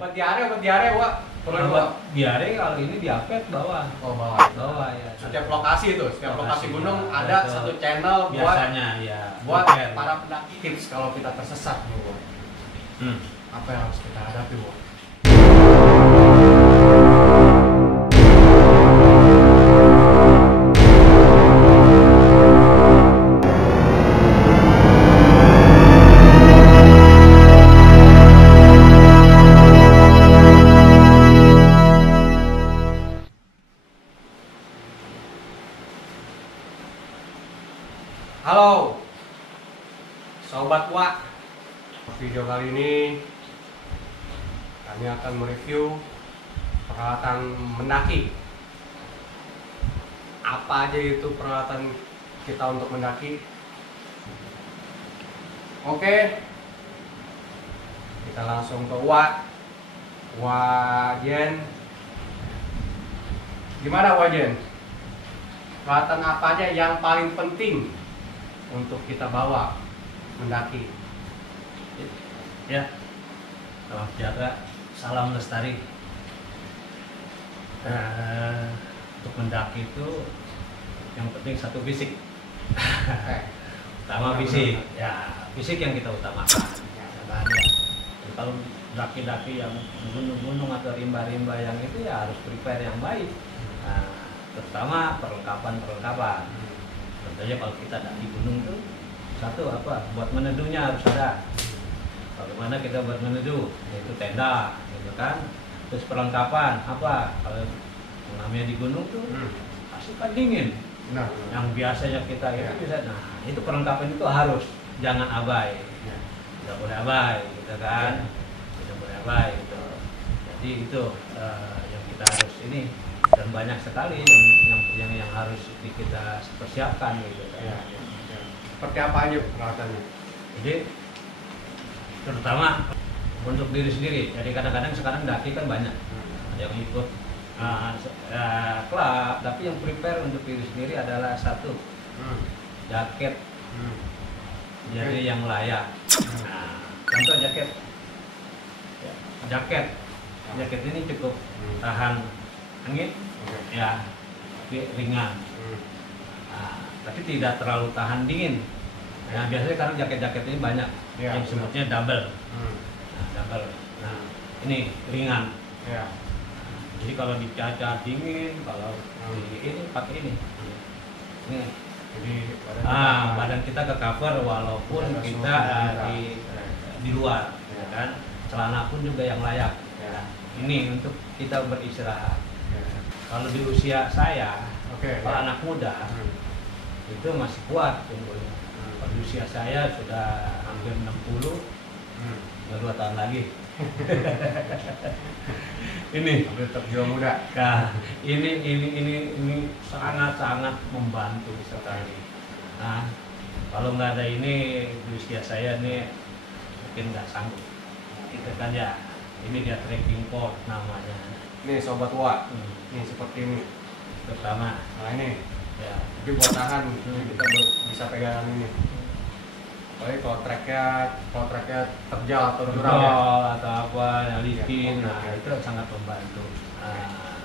Obat diare, Wak. Obat diare kalau ini diapet bawah. Oh, bawah. Bawah ya. Setiap lokasi itu, setiap lokasi gunung ya, ada betul. satu channel Biasanya ya. buat prepare. para pendaki tips kalau kita tersesat nih, Wak. Apa yang harus kita hadapi, Wak? Halo Sobat Wak, video kali ini kami akan mereview peralatan mendaki. Apa aja itu peralatan kita untuk mendaki? Oke, kita langsung ke Wajen. Gimana Wajen? Peralatan apa aja yang paling penting untuk kita bawa mendaki? Ya. Salam sejahtera, salam lestari. Untuk mendaki itu yang penting satu fisik. Utama fisik. Ya, fisik yang kita utamakan. Jadi kalau daki-daki yang gunung-gunung atau rimba-rimba yang itu ya harus prepare yang baik. Nah, terutama perlengkapan. Tentunya kalau kita daki gunung tuh satu apa? Buat meneduhnya harus ada. Bagaimana kita buat meneduh? Yaitu tenda, gitu kan? Terus perlengkapan apa? Kalau namanya di gunung tuh pasukan dingin. Nah, Yang biasanya kita itu bisa, nah itu perlengkapan itu harus, jangan abai. Tidak boleh abai, gitu kan? Tidak boleh abai, gitu. Jadi itu yang kita harus ini. Dan banyak sekali yang harus kita persiapkan gitu kan. Seperti apa aja peralatannya? Jadi terutama untuk diri sendiri. Jadi kadang-kadang sekarang daki kan banyak yang ikut klub, tapi yang prepare untuk diri sendiri adalah satu jaket. Jadi yang layak. Nah, contoh jaket. Jaket ini cukup tahan angin, ya, tapi ringan. Nah, tapi tidak terlalu tahan dingin. Nah, biasanya sekarang jaket-jaket ini banyak yang sebutnya double. Double. Nah, ini ringan. Jadi kalau dicaca dingin, kalau ini pakai ini. Jadi badan kita ke cover walaupun kita di luar, ya kan? Celana pun juga yang layak. Ini untuk kita beristirahat. Kalau di usia saya, kalau anak muda itu masih kuat tubuhnya. Kalau di usia saya sudah hampir 60, tinggal 2 tahun lagi. Ini hampir terjual muda. Nah, ini sangat membantu sekali. Nah, kalau nggak ada ini di usia saya nih mungkin nggak sanggup. Itu kan ya. Ini dia trekking port namanya. Nih Sobat Wak, nih seperti ini. Pertama, Nah ini, ya. jadi buat tahan, kita bisa pegangan ini. Apalagi kalau treknya terjal atau jurang ya. Atau apa, yang licin, nah itu sangat membantu. Nah,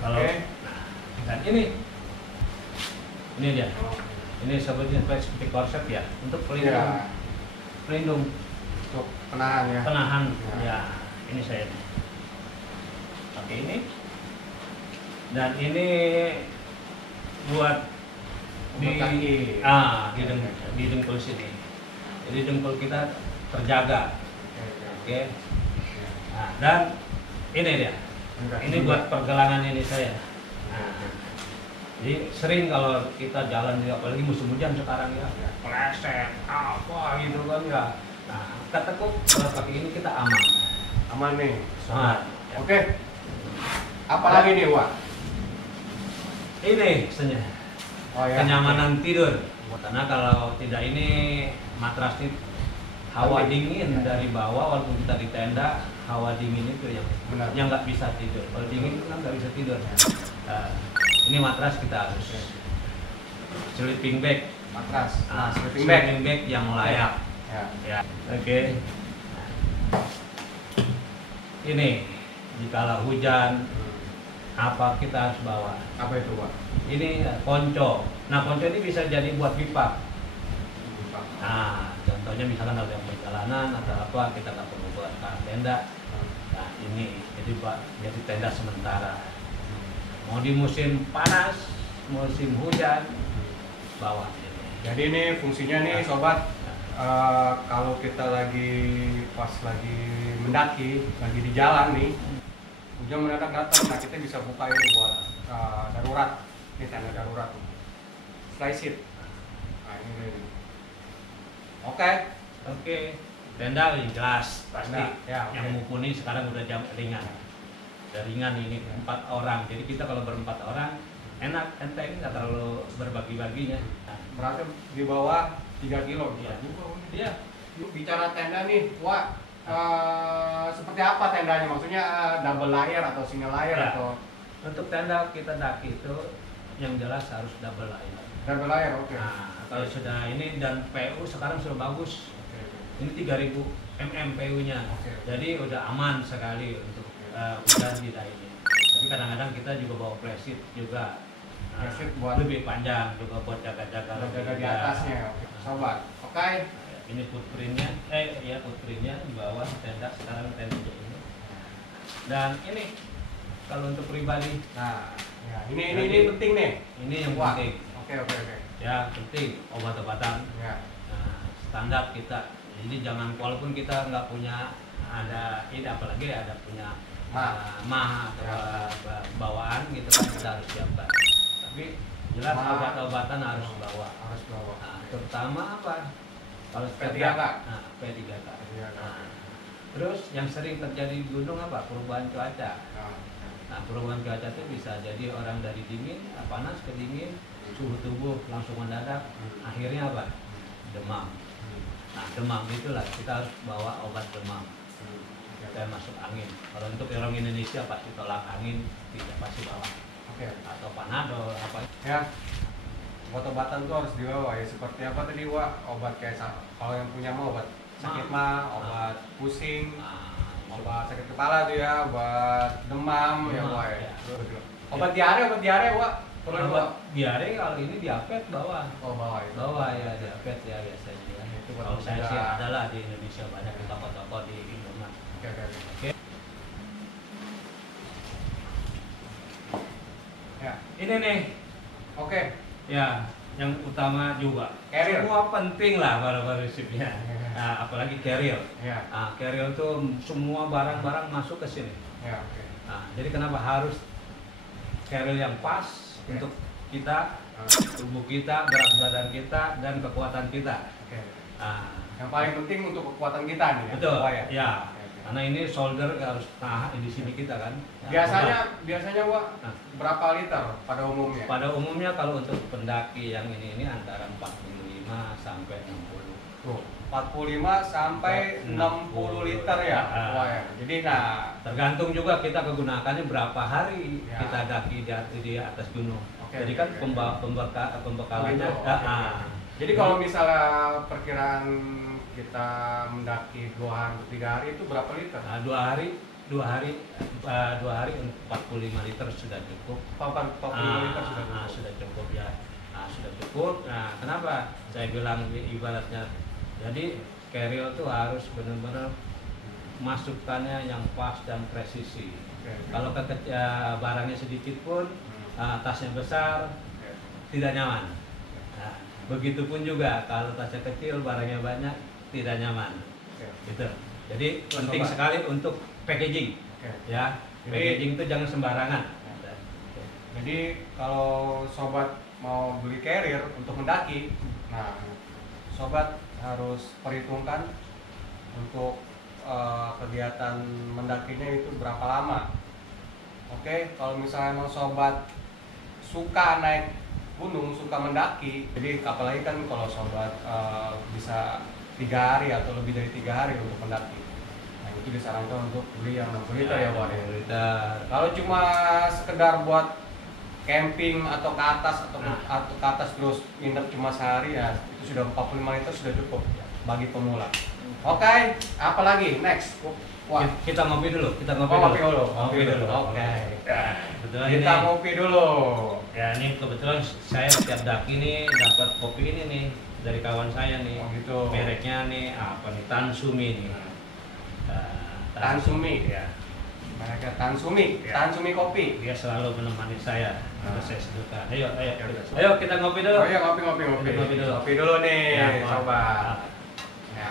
kalau dan ini dia. Ini sebetulnya seperti korset ya, untuk pelindung. Untuk penahan ya. Penahan, ya. Ini saya pakai ini. Dan ini buat di dengkul sini. Jadi dengkul kita terjaga. Oke. Nah, dan ini dia. Ini buat pergelangan ini saya. Nah, jadi sering kalau kita jalan juga, apalagi musim hujan sekarang ya, pleset apa gitu kan ya. Nah, kataku kalau pakai ini kita aman. Aman nih. Aman. Oke. Apalagi nih Wak? Ini kenyamanan tidur. Karena kalau tidak ini matras ini hawa dingin dari bawah, walaupun kita di tenda, hawa dingin itu yang nggak bisa tidur. Kalau dingin itu kan nggak bisa tidur. Ini matras kita harus sleeping bag. Matras. Sleeping bag yang layak. Ya. Oke. ini jikalau hujan apa kita harus bawa. Apa itu, Pak? Ini ponco. Nah, ponco ini bisa jadi buat pipa. Nah, contohnya misalkan ada yang perjalanan atau apa, kita nggak perlu buat tenda. Nah, ini jadi tenda sementara. Mau di musim panas, musim hujan, bawa. Jadi ini fungsinya nih sobat, kalau kita pas lagi mendaki, lagi di jalan nih, hujan mendadak datang, nah kita bisa buka ini buat darurat. Ini tenda darurat. Slice it. Nah ini nih. Oke. Tenda yang jelas pasti. Tenda, ya, yang mumpuni sekarang udah jam ringan. Udah ringan ini 4 orang. Jadi kita kalau berempat orang enak, enteng, nggak terlalu berbagi-baginya. Nah, Berarti di bawah 3 kilo. Iya. Iya. Bicara tenda nih, Wak, seperti apa tendanya? Maksudnya double layer atau single layer Ya. atau Untuk tenda kita daki itu yang jelas harus double layer. double layer? Oke. Nah, kalau sudah ini dan PU sekarang sudah bagus. Ini 3000 mm PU-nya. Oke. Jadi udah aman sekali untuk hujan tidak ini. Tapi kadang-kadang kita juga bawa flashlight juga. Nah, Flashlight buat lebih panjang juga buat jaga-jaga jaga di atasnya. Oke. Sobat. Oke. Ini footprintnya, footprintnya di bawah tenda sekarang tenda ini. Dan ini kalau untuk pribadi, Nah, ya, ini penting nih. ini yang Wah. penting. Oke. Ya penting obat-obatan. Ya. Nah, standar kita. Jadi jangan walaupun kita nggak punya ada ini apalagi ada punya mah atau bawaan gitu kan kita harus siapkan. Tapi jelas obat-obatan harus bawa. Harus bawa. Nah, terutama apa? Kalau P3K. Nah, P3K. Nah, terus yang sering terjadi di gunung apa? Perubahan cuaca. Nah, perubahan cuaca itu bisa jadi orang dari dingin, panas ke dingin, suhu tubuh langsung mendadak, akhirnya apa? Demam. Nah, demam itulah kita harus bawa obat demam. Kita masuk angin. Kalau untuk orang Indonesia pasti tolak angin, tidak pasti bawa. Oke. Atau panadol apa. Ya. Obat-obatan tuh harus dibawa ya. Seperti apa tadi, Wak? Obat kayak kalau yang punya mah obat sakit mah, obat pusing, obat sakit kepala tuh ya, obat demam ya, Wak ya. Obat diare, Wak. Perlu Obat diare kalau ini diapet bawa. Oh, bawa itu. Bawa ya diapet ya biasanya. Ya. Itu Kalau saya sih sudah- adalah di Indonesia banyak di toko-toko di Indomaret. Oke. Ya. Ini nih, Oke. ya yang utama juga. Carrier. Semua penting lah pada prinsipnya. Nah, apalagi carrier. Ya. Nah, carrier itu semua barang-barang masuk ke sini. Ya, oke. Nah, jadi kenapa harus carrier yang pas Oke. untuk kita, tubuh kita, berat badan kita, dan kekuatan kita. Oke. Nah, Yang paling penting untuk kekuatan kita nih ya. betul. Wak, ya. Ya. Oke, oke. Karena ini shoulder harus tahan di sini kita kan. Ya, Biasanya Wak, Nah. berapa liter pada umumnya? pada umumnya kalau untuk pendaki yang ini antara 45 sampai 60. Tuh, 45 sampai 60 liter ya. Ah. Wah ya. Jadi nah, Tergantung juga kita kegunakannya berapa hari Ya. kita daki di atas gunung. Oke, Jadi oke, kan oke. pembekalannya. Begitu, oke. Jadi kalau misalnya perkiraan kita mendaki 2 hari, 3 hari itu berapa liter? Nah, dua hari 45 liter sudah cukup. 45 liter sudah cukup. Sudah cukup ya. Nah, sudah cukup. Nah, kenapa saya bilang ibaratnya? Jadi carrier itu harus benar-benar masukannya yang pas dan presisi. Oke, oke. Kalau barangnya sedikit pun, tasnya besar, Oke. tidak nyaman. Nah, begitupun juga kalau tasnya kecil, barangnya banyak, tidak nyaman. Oke. Gitu. Jadi Terus penting apa? sekali untuk packaging. Oke. Ya, Jadi- packaging itu jangan sembarangan. Jadi kalau sobat mau beli carrier untuk mendaki, nah sobat harus perhitungkan untuk kegiatan mendakinya itu berapa lama. Oke, kalau misalnya mau sobat suka naik gunung, suka mendaki, jadi apalagi kan kalau sobat bisa 3 hari atau lebih dari 3 hari untuk mendaki. Nah itu disarankan untuk beli yang 60 liter ya, Wak. Liter. Kalau cuma sekedar buat camping atau ke atas atau ke atas terus nginep cuma sehari ya itu sudah 45 liter sudah cukup bagi pemula. Oke, apa lagi? Next. Wah. Kita ngopi dulu, kita ngopi Oh, dulu. ngopi dulu. Ngopi dulu. Oke. Ya, kebetulan Kita ini. ngopi dulu. Ya, ini kebetulan saya setiap daki nih dapat kopi ini nih dari kawan saya nih. Oh, gitu. Mereknya nih apa nih? Tansumi nih. Tansumi. Ya. Mereka Tansumi, Ya. Tansumi kopi. Dia selalu menemani saya. Nah. Terus saya sebutkan. Ayo, ayo. Ya udah. Ayo kita ngopi dulu. Oh iya, ngopi. Kita ngopi dulu. Ngopi dulu nih, Ya, sobat. Ya.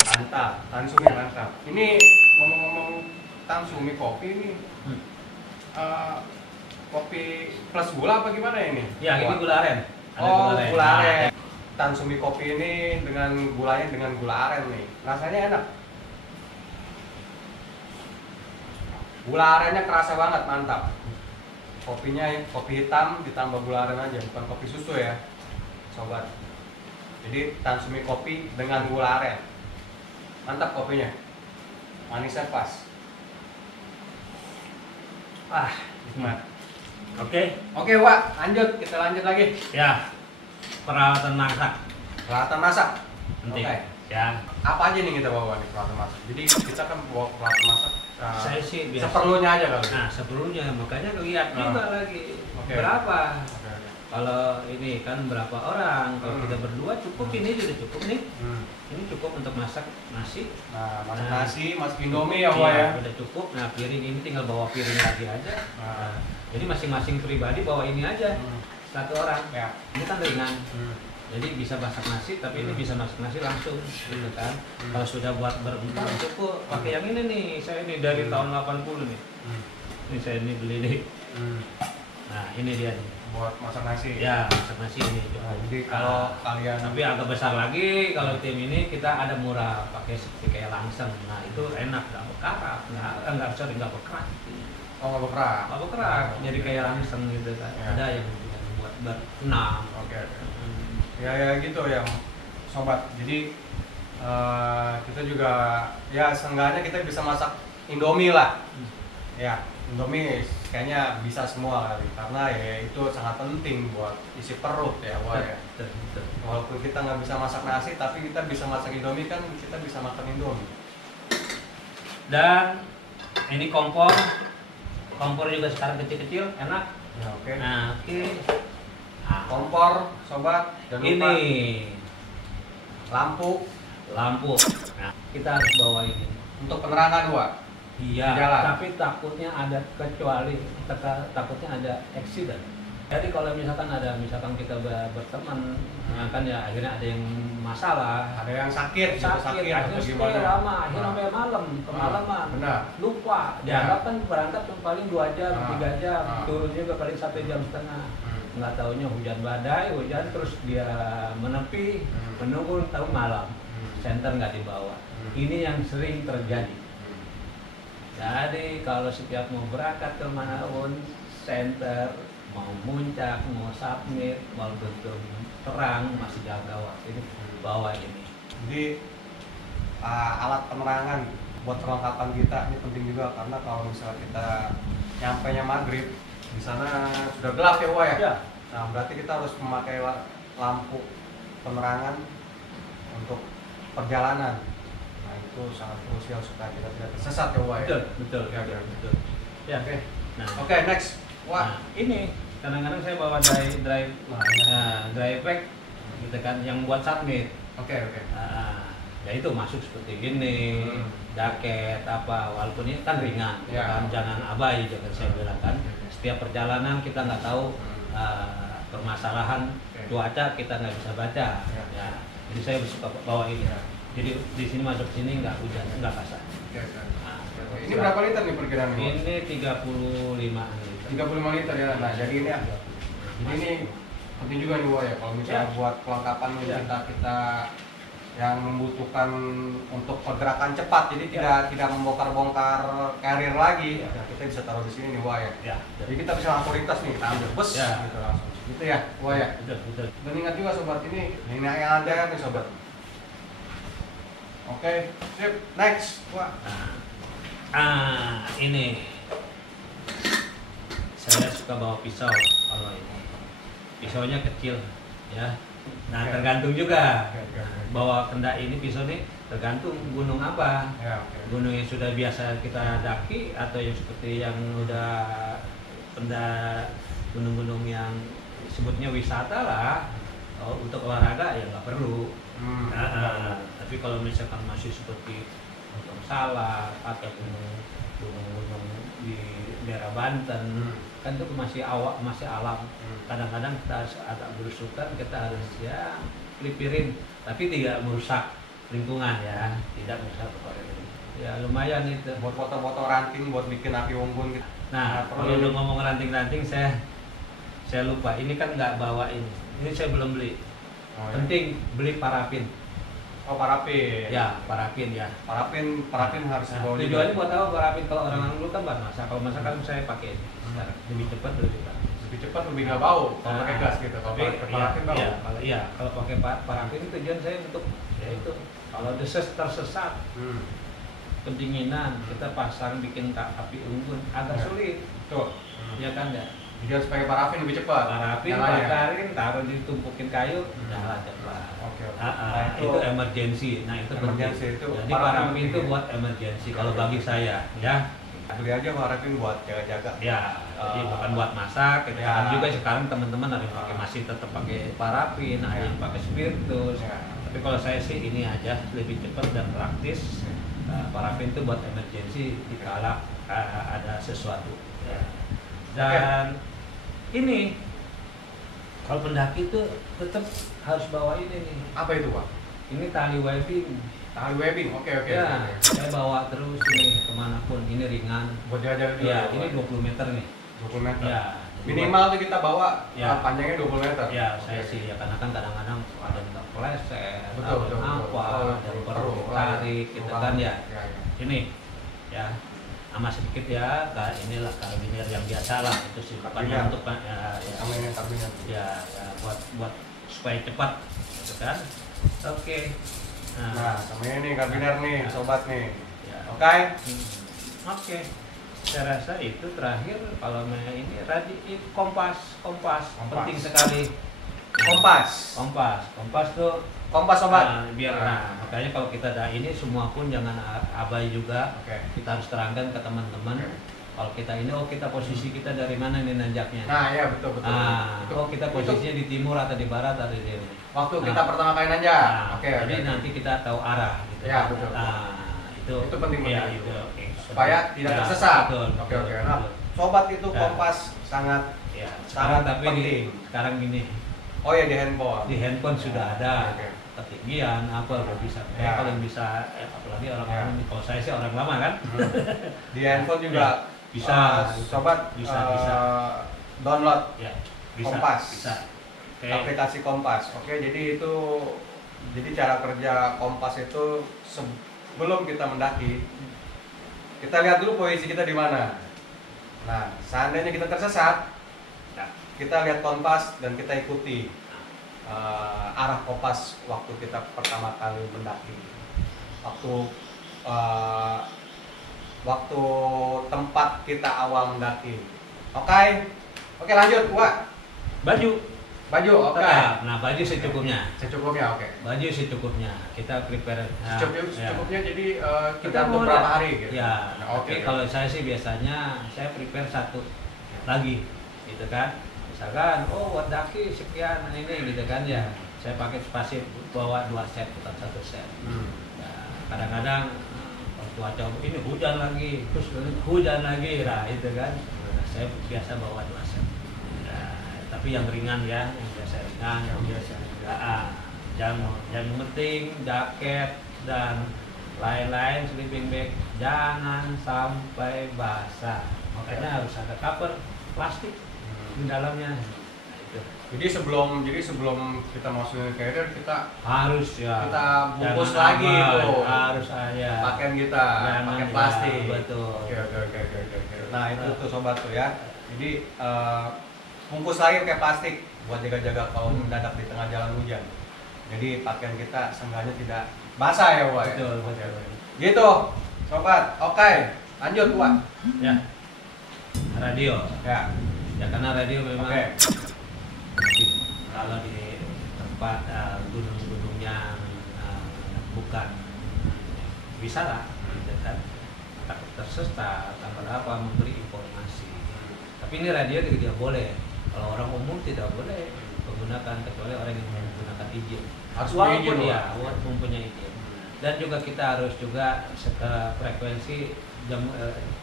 Mantap, Tansumi mantap. Ini ngomong-ngomong Tansumi kopi ini Hmm. kopi plus gula apa gimana ini? Ya, ini Wah. gula aren. Ada Oh, aren. gula Nah, aren. Tansumi kopi ini dengan gulanya dengan gula aren nih. Rasanya enak. Gula arennya kerasa banget, mantap. Kopinya kopi hitam ditambah gula aren aja, bukan kopi susu ya, sobat. Jadi Tansumi kopi dengan gula aren. Mantap kopinya. Manisnya pas. Ah, nikmat. Oke. Oke, Wak, kita lanjut lagi. Ya. Peralatan masak. Peralatan masak. Penting. Oke. Ya. Apa aja nih kita bawa nih peralatan masak? Jadi kita kan bawa peralatan masak Saya sih biasa. seperlunya aja kali. Nah, seperlunya makanya lihat juga lagi. Oke. Berapa? Oke, oke. Kalau ini kan berapa orang? Kalau Hmm. kita berdua cukup, ini sudah cukup nih. Hmm. Ini cukup untuk masak nasi. Nah, masak Nah. nasi, masak Indomie ya, Wak ya. Udah cukup. Nah, piring ini tinggal bawa piring lagi aja. Nah. Jadi masing-masing pribadi bawa ini aja. Hmm. Satu orang. Ya. Ini kan ringan. Hmm. Jadi bisa masak nasi, tapi ini bisa masak nasi langsung, gitu kan. Hmm. Kalau sudah buat berempat cukup pakai yang ini nih. Saya ini dari tahun 80 nih. Hmm. Ini saya ini beli nih. Hmm. Nah, ini dia nih. Buat masak nasi. Ya, masak nasi ini. Nah, jadi kalau kalian Tapi agak besar lagi kalau tim ini kita ada murah pakai seperti kayak langseng. Nah, itu enak, nggak berkarat, nggak berkerak. oh nggak berkerak. Nggak berkerak, jadi kayak langseng gitu kan. Ya. Ada yang buat berenang. Oke. Ya gitu ya, sobat. Jadi kita juga ya seenggaknya kita bisa masak Indomie lah. Ya, Indomie kayaknya bisa semua kali karena ya itu sangat penting buat isi perut ya, Wak ya. Betul. Walaupun kita nggak bisa masak nasi, tapi kita bisa masak Indomie kan kita bisa makan Indomie. Dan ini kompor juga sekarang kecil-kecil, enak. Ya oke. Nah, oke. Nah, Kompor, sobat. Jangan lupa ini lampu lampu. Nah, kita harus bawa ini. untuk penerangan, Wak. Iya, Di jalan. tapi takutnya ada takutnya ada accident. Jadi kalau misalkan kita berteman, nah kan ya akhirnya ada yang masalah, Ada yang sakit atau akhirnya stay lama, akhirnya sampai malam, kemalaman, Benar. lupa. Ya. Dianggap kan berangkat paling 2 jam, Ah. 3 jam, Ah. turun juga paling 1,5 jam. Nggak taunya hujan badai, hujan terus dia menepi, menunggu tahu malam, senter nggak dibawa. Ini yang sering terjadi. Jadi kalau setiap mau berangkat ke manapun, center, mau muncak, mau submit, mau bentuk terang, masih jaga waktu ini, bawa ini. Jadi alat penerangan buat perlengkapan kita ini penting juga karena kalau misalnya kita nyampainya maghrib di sana sudah gelap ya, Wak ya. Ya. Nah berarti kita harus memakai lampu penerangan untuk perjalanan. Nah itu sangat krusial supaya kita tidak tersesat ya, Wak ya. Betul. Ya, Betul. Ya. Oke. Nah, Oke, next. Wak. nah, ini kadang-kadang saya bawa drive pack, gitu kan, yang buat submit. Oke. Nah, ya itu masuk seperti gini, jaket apa, walaupun ini kan ringan, Ya. kan jangan abai jangan saya bilang kan. Setiap perjalanan kita nggak tahu permasalahan cuaca kita nggak bisa baca. Ya, jadi saya suka bawa ini. Ya. Jadi di sini masuk sini nggak hujan, nggak basah. Oke. Nah, Ini berapa liter nih perkiraan ini? Ini 35 liter. 35 liter ya. Nah, jadi ini ini penting juga nih, Wak ya. Kalau misalnya Ya. buat kelengkapan Ya. kita yang membutuhkan untuk pergerakan cepat, jadi tidak membongkar-bongkar carrier lagi. Ya. Nah, kita bisa taruh di sini nih, Wak ya. Ya, Jadi kita bisa langsung lintas nih, kita ambil bus Ya. gitu langsung. Gitu ya, Wak ya. betul. Dan ingat juga sobat ini yang ada nih sobat. Oke, sip. Next, Wak. Ini saya suka bawa pisau kalau ini. Pisaunya kecil, ya. Nah, Oke. tergantung juga. Oke. Bahwa Kendal ini pisau nih tergantung gunung apa. Ya, oke. Gunung yang sudah biasa kita daki atau yang seperti yang udah gunung-gunung yang sebutnya wisata lah. Untuk olahraga ya nggak perlu. Tapi kalau misalkan masih seperti Gunung Salak atau gunung-gunung di daerah Banten, kan itu masih alam. Kadang-kadang kita harus agak berusukan, kita harus ya lipirin, tapi tidak merusak lingkungan ya, tidak merusak lingkungan. Ya lumayan itu. Buat foto-foto ranting, buat bikin api unggun gitu. Nah, kalau udah ngomong ranting-ranting, saya lupa. Ini kan nggak bawa ini. Ini saya belum beli. Oh, ya. Penting beli parafin. Oh, parafin. Ya, parafin ya. Parafin harus dibawa juga. Tujuannya buat apa parafin? Kalau orang dulu kan buat masak. Kalau masak kan saya pakai ini. Sekarang lebih cepat, lebih bagus. Lebih cepat, lebih nggak bau kalau pakai gas gitu. Kalau Tapi pakai parafin bau. kalau pakai parafin tujuan saya untuk ya itu kalau tersesat pendinginan kita pasang bikin api unggun agak sulit. Tuh. Ya kan ya. Jadi harus pakai parafin lebih cepat. Parafin Nyalanya. bakarin, taruh ditumpukin kayu, nyala cepat. Oke. Nah, itu emergency. Nah, itu emergency penting. itu. Jadi parafin itu buat emergency kalau bagi saya, ya. Beli aja parafin buat jaga-jaga. Ya, jadi bukan buat masak. Kita Ya. kan juga sekarang teman-teman ada yang pakai masih tetap pakai parafin, ada yang pakai spiritus. Ya. Tapi kalau saya sih ini aja lebih cepat dan praktis. Parafin itu buat emergency dikala ada sesuatu. Ya. Dan ini kalau pendaki itu tetap harus bawa ini nih. Apa itu, Pak? Ini tali webbing. Tali webbing. Oke. Ya, saya bawa terus ini kemanapun. Ini ringan. Buat jaga-jaga dulu. Ya, ini 20 meter nih. 20 meter. Ya, Minimal tuh kita bawa Ya. panjangnya 20 meter. Ya, saya sih ya karena kan kadang-kadang ada yang nggak kepleset, Betul. ada yang apa, ada yang perlu tarik, gitu kan ya. Ini, ya, sama sedikit ya, inilah karabiner yang biasa lah, itu sih bukan Karabiner. untuk Sama ini karabiner. ya buat supaya cepat, gitu kan. Oke. Nah, sama ini karabiner nih, Ya. sobat nih. Ya. Oke. Oke. Saya rasa itu terakhir kalau ini kompas penting sekali. Kompas tuh Kompas, sobat. biar makanya kalau kita ada ini semua pun jangan abai juga. Oke. Kita harus terangkan ke teman-teman. Kalau kita ini kita posisi kita dari mana nih nanjaknya. Nah, ya betul. Kita posisinya di timur atau di barat atau di sini. Waktu kita pertama kali nanjak. Oke. Jadi nanti kita tahu arah gitu. Ya, betul. Itu penting ya, banget. itu. Oke. Supaya tidak Ya, tersesat. betul, Oke. betul, Nah, betul. sobat itu Ya. kompas sangat Ya, sangat sekarang tapi penting. sekarang gini Oh ya, di handphone. di handphone sudah ada Oke. ketinggian apa udah bisa. Ya. Kalau yang bisa apalagi orang-orang ini kalau saya sih orang lama kan. Di handphone juga Bisa. sobat Bisa. download Ya, bisa. Kompas. Bisa. Oke. aplikasi Kompas. Oke, jadi cara kerja Kompas itu sebelum kita mendaki, kita lihat dulu posisi kita di mana. Nah, seandainya kita tersesat, Ya. kita lihat kompas dan kita ikuti arah kompas waktu kita pertama kali mendaki. Waktu tempat kita awal mendaki. Oke, lanjut, Wak. Baju. Oke. Tetap. Nah, baju secukupnya. Secukupnya, oke. Baju secukupnya. Kita prepare. Secukupnya jadi Kita tergantung mau berapa lihat. hari gitu. Ya. Nah, Tapi kalau saya sih biasanya saya prepare satu lagi, gitu kan. Misalkan, buat daki sekian ini, gitu kan ya. Saya pakai spasi bawa 2 set bukan 1 set. Ya, kadang-kadang cuaca ini hujan lagi, terus hujan lagi, nah itu kan. Nah, saya biasa bawa 2 set. Nah, tapi yang ringan ya, yang biasa ringan. Yang penting jaket dan lain-lain sleeping bag jangan sampai basah. Makanya harus ada cover plastik di dalamnya. Nah, itu. Jadi sebelum kita masukin carrier kita Harus ya. kita bungkus Jangan lagi aman, tuh. harus ya. Pakaian kita Jangan, pakai ya, plastik. betul. Oke. Nah, itu tuh sobat tuh ya. Jadi bungkus lagi pakai plastik buat jaga-jaga kalau mendadak di tengah jalan hujan. Jadi pakaian kita seenggaknya tidak basah ya, Wak. Betul. Gitu, sobat. Oke, lanjut, Wak. Ya. Radio. Ya. Ya karena radio memang Oke. kalau di tempat gunung-gunung yang bukan wisata, gitu kan, takut tersesat, apa memberi informasi. Tapi ini radio tidak boleh. Kalau orang umum tidak boleh menggunakan kecuali orang yang menggunakan izin. Harus Walaupun izin, ya, mempunyai izin. Dan juga kita harus juga frekuensi jam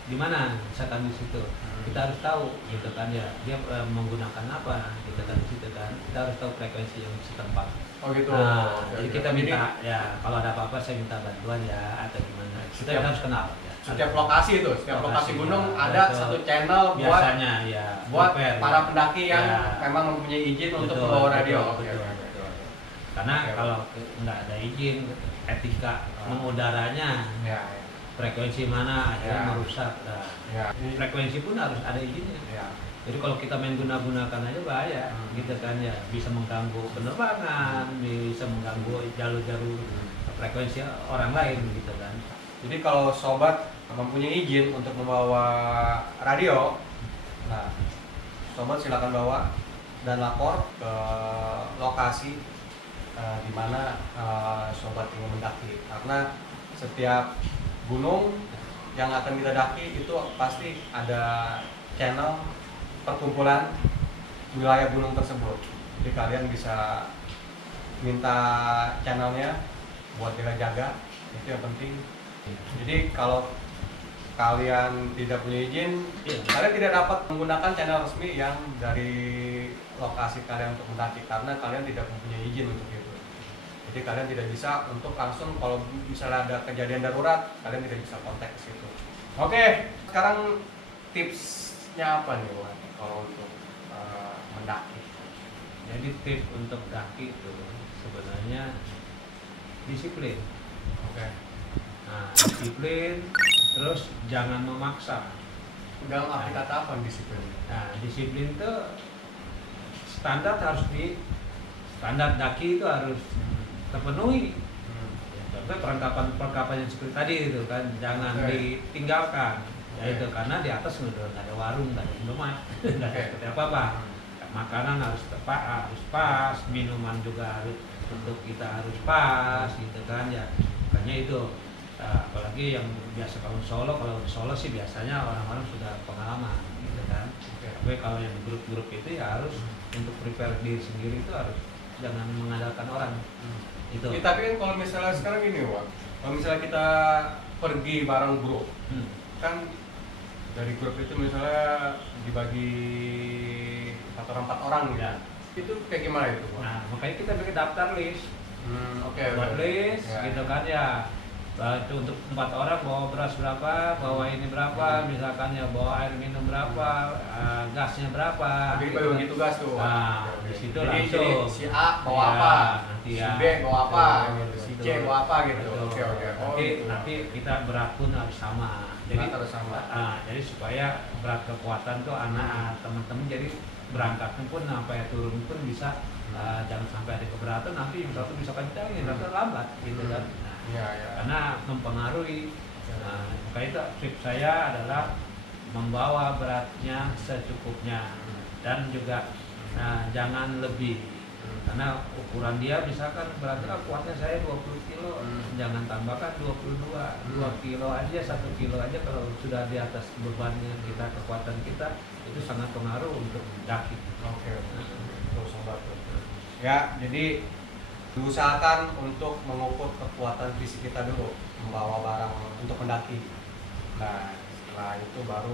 di mana misalkan di situ. Kita harus tahu gitu kan ya, dia menggunakan apa gitu kan di situ kan. Kita harus tahu frekuensi yang setempat. Oh gitu. Nah, Oke, jadi oke. kita minta ya kalau ada apa-apa saya minta bantuan ya atau gimana. Kita Setiap- harus kenal ya. Setiap lokasi itu, setiap lokasi Lokasi, gunung ya, ada betul. satu channel Biasanya ya buat prepare, para ya. pendaki yang Ya. memang mempunyai izin untuk Betul, membawa radio. betul, Oke, betul, oke, betul. oke. Karena Oke. kalau nggak ada izin, etika mengudaranya, Ya, frekuensi mana akhirnya Ya. merusak. Nah, ya, frekuensi pun harus ada izinnya. ya. Jadi kalau kita main guna-gunakan aja bahaya, gitu kan ya, bisa mengganggu penerbangan, bisa mengganggu jalur-jalur frekuensi orang lain, gitu kan. Jadi kalau sobat mempunyai izin untuk membawa radio, nah sobat silakan bawa dan lapor ke lokasi di mana sobat ingin mendaki. Karena setiap gunung yang akan kita daki itu pasti ada channel perkumpulan wilayah gunung tersebut. Jadi kalian bisa minta channelnya buat jaga-jaga, itu yang penting. Jadi kalau kalian tidak punya izin, kalian tidak dapat menggunakan channel resmi yang dari lokasi kalian untuk mendaki karena kalian tidak mempunyai izin untuk itu. Jadi kalian tidak bisa untuk langsung kalau misalnya ada kejadian darurat, kalian tidak bisa kontak ke situ. Oke, sekarang tipsnya apa nih, Wan, kalau untuk mendaki? Jadi tips untuk daki itu sebenarnya disiplin. Oke. Nah, disiplin, terus jangan memaksa. Dalam arti kata apa disiplin? Nah, disiplin itu standar standar daki itu harus terpenuhi. Contoh perlengkapan yang seperti tadi itu kan, jangan ditinggalkan. Ya itu karena di atas udah nggak ada warung, nggak ada Indomaret, nggak ada seperti apa-apa. Makanan harus tepat, harus pas, minuman juga harus untuk kita harus pas, gitu kan ya. Makanya itu. Apalagi yang biasa kalau di Solo sih biasanya orang-orang sudah pengalaman gitu kan. Tapi kalau yang grup-grup itu ya harus untuk prepare diri sendiri, itu harus jangan mengandalkan orang. Itu. Ya, tapi kan kalau misalnya sekarang gini, Wak, kalau misalnya kita pergi bareng grup, kan dari grup itu misalnya dibagi 4 orang gitu. Ya. Itu kayak gimana itu, Wak? Nah, makanya kita bikin daftar list. Oke. Buat list Ya. gitu kan ya. Itu untuk 4 orang bawa beras berapa, bawa ini berapa, misalkan ya bawa air minum berapa, gasnya berapa. Jadi gitu bagi kan. tugas tuh. Nah, di situ jadi langsung. si A bawa Ya, apa, nanti si ya. B bawa apa, Betul, gitu. Si C betul. bawa apa gitu. Betul. Oke. Oh, Nanti, gitu. nanti kita berat pun harus sama. Jadi Berat harus sama. jadi supaya berat kekuatan tuh anak teman-teman jadi berangkatnya pun sampai turun pun bisa jangan sampai ada keberatan, nanti yang satu bisa kencang, yang satu lambat gitu kan. Nah, Ya. karena mempengaruhi. Nah, maka itu tips saya adalah membawa beratnya secukupnya dan juga jangan lebih. Karena ukuran dia misalkan beratnya kuatnya saya 20 kilo, jangan tambahkan 22, 2 kilo aja, 1 kilo aja. Kalau sudah di atas bebannya kita, kekuatan kita, itu sangat pengaruh untuk mendaki. Oke. Tuh sobat tuh. Ya, jadi diusahakan untuk mengukur kekuatan fisik kita dulu, membawa barang untuk mendaki. Nah, setelah itu baru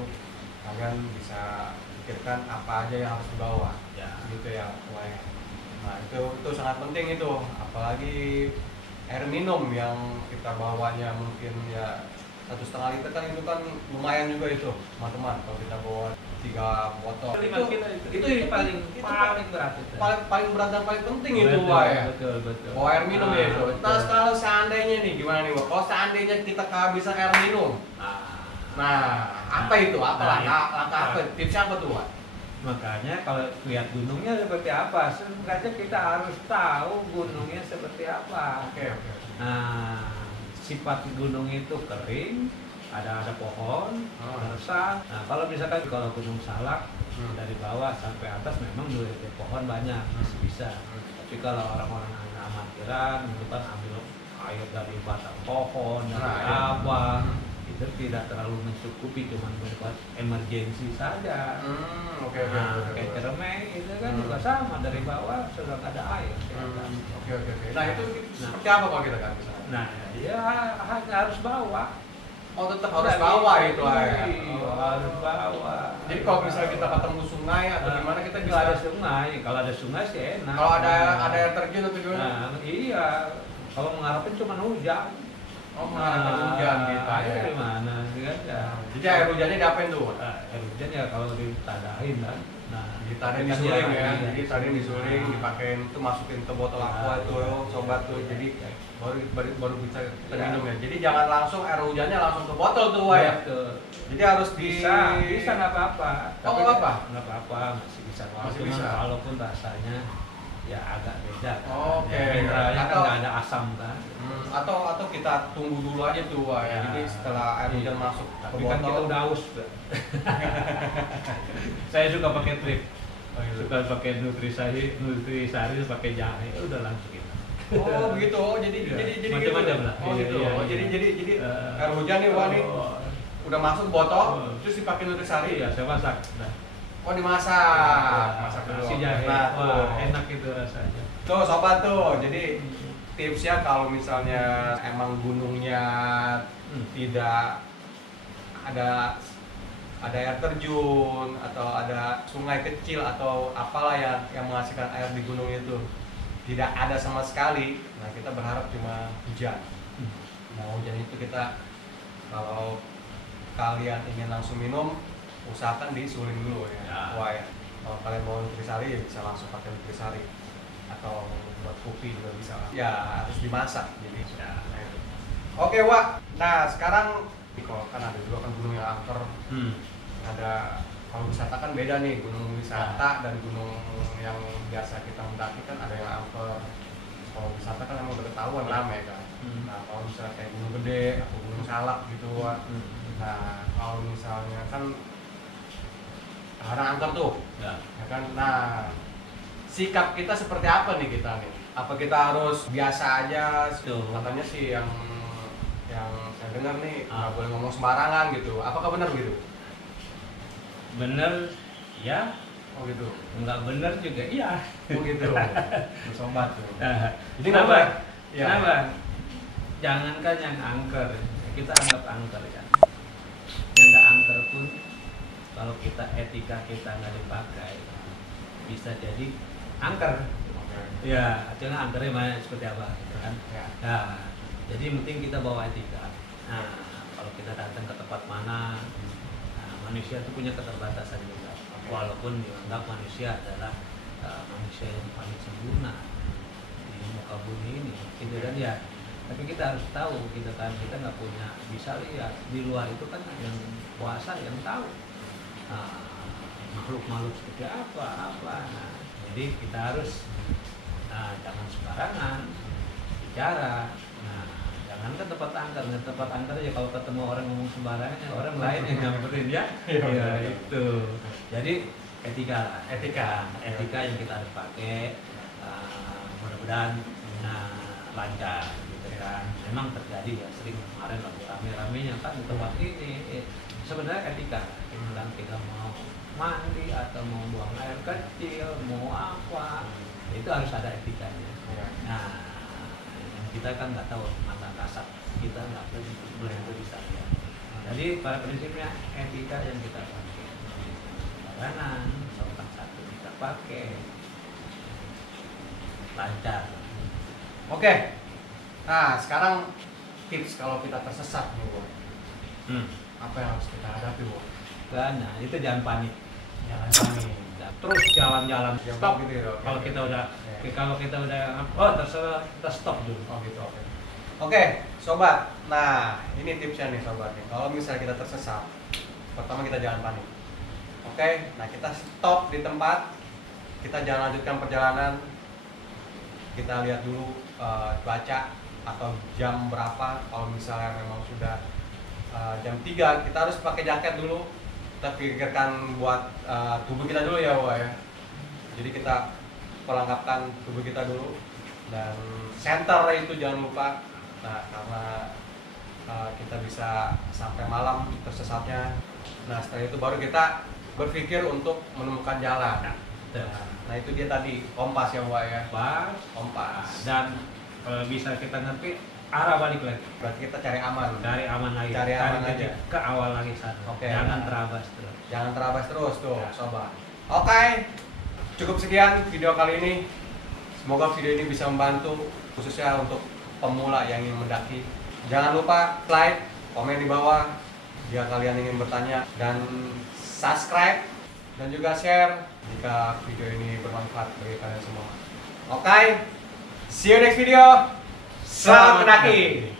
kalian bisa pikirkan apa aja yang harus dibawa. Ya. Gitu ya, mulai. Nah, itu sangat penting itu, apalagi air minum yang kita bawanya mungkin ya 1,5 liter kan, itu kan lumayan juga itu, teman-teman. Kalau kita bawa 3 botol 5 kilo itu paling berat itu. paling berat dan paling penting itu, Betul, Wak, ya. betul. Bawa air minum ya itu. Betul. Nah, kalau seandainya nih gimana nih, Wak? Kalau seandainya kita kehabisan air minum, nah apa itu? Apa langkah apa? Tipsnya apa tuh, Wak? Makanya kalau lihat gunungnya seperti apa, sebenarnya kita harus tahu gunungnya seperti apa. Oke. Nah, sifat gunung itu kering ada pohon, ada resah. Nah kalau misalkan kalau Gunung Salak dari bawah sampai atas memang dari pohon banyak masih bisa. Tapi kalau orang-orang amatiran itu kan ambil air dari batang pohon, dari apa, itu tidak terlalu mencukupi, cuma buat emergensi saja. Kayak Ciremai itu kan juga sama, dari bawah sudah nggak ada air. Oke. Nah itu seperti apa kalau kita kan misalnya? Nah ya hanya harus bawa. Oh tetap harus bawa itu air. Harus bawa. Jadi kalau misalnya kita ketemu sungai atau gimana kita bisa? Ada sungai, kalau ada sungai sih enak. Kalau ada air terjun atau gimana? Nah, iya. Kalau mengharapkan cuma hujan. Oh mengharapkan hujan gitu. Air dari mana? Jadi air hujannya diapain tuh? Air hujan ya kalau ditadain kan. Nah, ditadain disuling ya. Jadi tadain disuling, dipakein itu masukin ke botol aqua itu sobat tuh. Jadi baru bisa kita minum ya. Jadi jangan langsung air hujannya langsung ke botol tuh ya. Jadi harus bisa nggak apa-apa. Oh nggak apa? Nggak apa-apa, masih bisa. Masih bisa. Walaupun rasanya ya agak beda. Oke. Mineralnya kan nggak ada asam kan. Atau kita tunggu dulu aja tuh ya. Jadi setelah air hujan masuk ke Tapi botol. kan kita udah haus. Saya suka pakai trip. Suka pakai nutrisari pakai jahe, udah langsung gitu. Oh begitu. Oh jadi macam-macam lah. Oh gitu. Iya, Oh jadi air hujan nih wah nih udah masuk botol terus dipakai nutrisari. Iya, saya masak. Nah. Oh dimasak dulu. Si jahe. Nah, wah, enak itu rasanya. Tuh sobat tuh. Jadi tipsnya kalau misalnya emang gunungnya tidak ada air terjun atau ada sungai kecil atau apalah yang menghasilkan air di gunung itu tidak ada sama sekali. Nah kita berharap cuma hujan. Nah hujan itu kita kalau kalian ingin langsung minum usahakan disuling dulu ya. Wah ya. Kalau kalian mau nutrisari ya bisa langsung pakai nutrisari atau buat kopi juga bisa. Ya harus dimasak jadi. Nah, itu. Oke Wak. Nah sekarang kalau kan ada juga kan gunung yang angker. Ada kalau wisata kan beda nih, gunung wisata dan gunung yang biasa kita mendaki kan ada yang angker. Kalau wisata kan emang udah ketahuan rame kan. Nah kalau misalnya kayak Gunung Gede atau Gunung Salak gitu Wak. Nah kalau misalnya kan kadang angker tuh, ya kan. Nah sikap kita seperti apa nih kita nih? Apa kita harus biasa aja? Katanya sih yang saya dengar nih nggak boleh ngomong sembarangan gitu. Apakah benar gitu? Bener, ya. Oh gitu. Enggak bener juga, iya. Oh gitu. Sobat tuh. Jadi kenapa? Ya. Kenapa? Jangankan yang angker, kita anggap angker kan. Yang nggak angker pun, kalau kita etika kita nggak dipakai, bisa jadi angker. Ya, artinya angkernya mana seperti apa, gitu kan? Ya. Nah, jadi penting kita bawa etika. Nah, kalau kita datang ke tempat mana, manusia itu punya keterbatasan juga. Walaupun dianggap manusia adalah manusia yang paling sempurna di muka bumi ini, gitu kan ya. Tapi kita harus tahu, kita nggak punya bisa lihat di luar itu kan yang kuasa yang tahu makhluk-makhluk seperti apa. Nah, jadi kita harus jangan sembarangan bicara. Nah, jangan ke tempat angker aja kalau ketemu orang ngomong sembarangan orang lain yang nyamperin ya. Ya itu. Jadi etika yang kita harus pakai. Mudah-mudahan lancar gitu kan. Memang terjadi ya sering kemarin lagi rame-ramenya kan di tempat ini. Sebenarnya etika kita mau mandi atau mau buang air kecil mau apa itu harus ada etikanya. Nah kita kan nggak tahu mata kasat kita nggak boleh bisa ya. Jadi pada prinsipnya etika yang kita pakai makanan sopan satu kita pakai lancar. Oke. Nah sekarang tips kalau kita tersesat nih Bu. Apa yang harus kita hadapi Bu? Nah itu jangan panik. Terus jalan-jalan stop gitu ya. Kalau kita udah terserah kita stop dulu. Oh gitu. Oke, sobat. Nah, ini tipsnya nih sobat nih. Kalau misalnya kita tersesat, pertama kita jangan panik. Oke, nah kita stop di tempat. Kita jangan lanjutkan perjalanan. Kita lihat dulu cuaca atau jam berapa. Kalau misalnya memang sudah jam 3 kita harus pakai jaket dulu. Kita pikirkan buat tubuh kita dulu ya Wak ya. Jadi kita perlengkapkan tubuh kita dulu, dan center itu jangan lupa. Nah, karena kita bisa sampai malam tersesatnya. Nah, setelah itu baru kita berpikir untuk menemukan jalan. Nah, itu dia tadi kompas ya Wak ya. Kompas. Dan kalau bisa kita ngerti arah balik lagi. Berarti kita cari aman. Cari aman lagi. Cari aman titik aja. ke awal lagi sana. Oke. Jangan terabas terus. Jangan terabas terus tuh, Ya. sobat. Oke. Cukup sekian video kali ini. Semoga video ini bisa membantu khususnya untuk pemula yang ingin mendaki. Jangan lupa like, komen di bawah jika kalian ingin bertanya, dan subscribe dan juga share jika video ini bermanfaat bagi kalian semua. Oke. See you next video. Selamat mendaki.